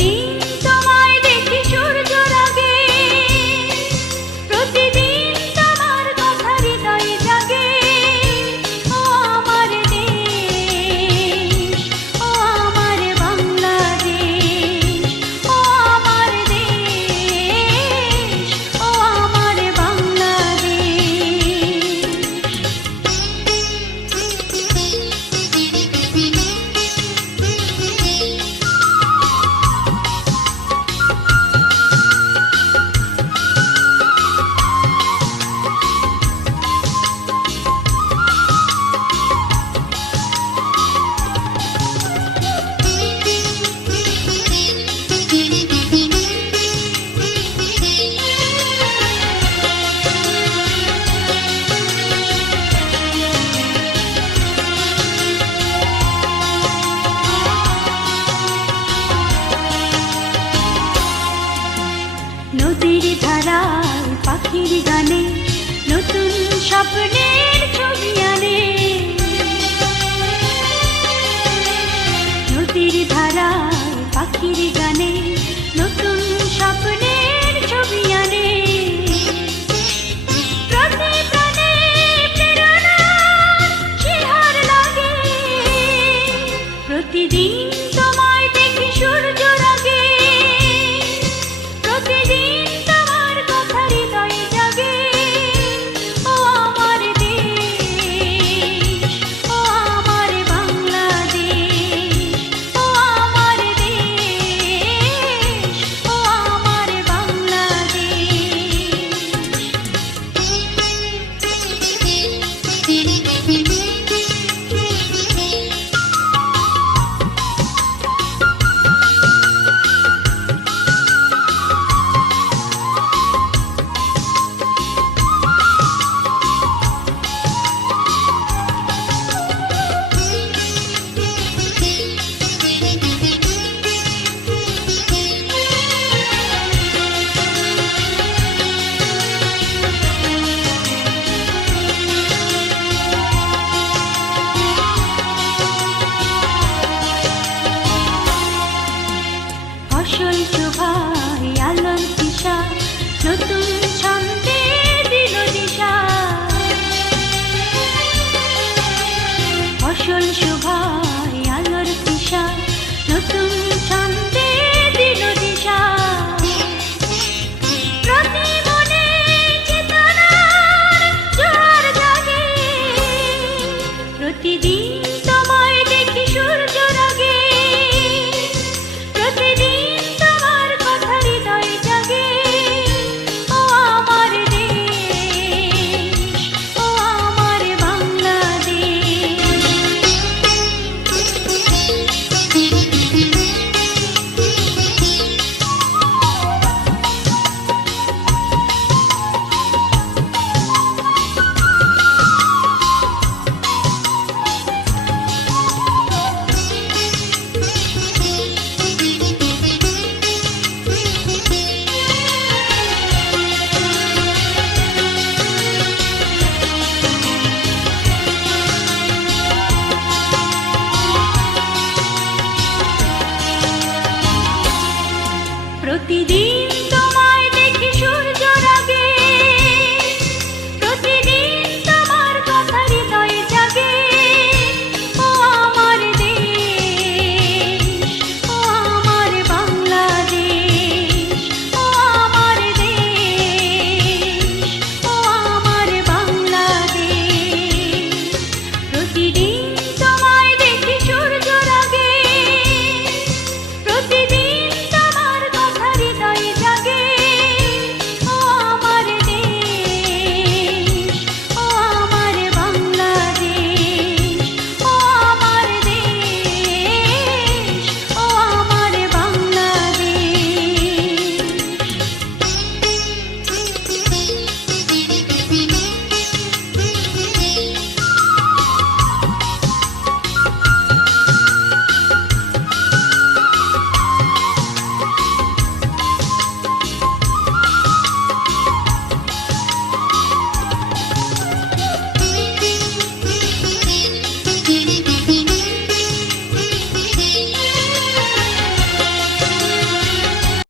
প্রতিদিন তোমায় দেখি সূর্য রাগে, প্রতিদিন তোমার কথা হৃদয়ে জাগে। ও আমার দেশ, ও আমার বাংলাদেশ, ও আমার দেশ, ও আমার নদীর ধারায় পাখির গানে নতুন স্বপ্নের ছবি আনে। নদীর ধারায় পাখির গানে নতুন স্বপ্নের ছবি আনে। প্রতি প্রাণে প্রেরণার শিহর লাগে, প্রতিদিন তোমায় দেখি সূর্য রাগে, প্রতিদিন তোমার কথা হৃদয়ে জাগে। ও আমার দেশ, ও আমার বাংলাদেশ, ও আমার দেশ, ও আমার ফসল শোভায় আলোর দিশা, নতুন ছন্দে দিল দিশা। ফসল শোভায় আলোর দিশা, নতুন ছন্দে দিল দিশা। প্রতি মনে চেতনার জোয়ার জাগে, প্রতিদিন তোমায় দেখি সূর্য রাগে, প্রতিদিন তোমার কথা হৃদয়ে জাগে। ও আমার দেশ, ও আমার প্রতিদিন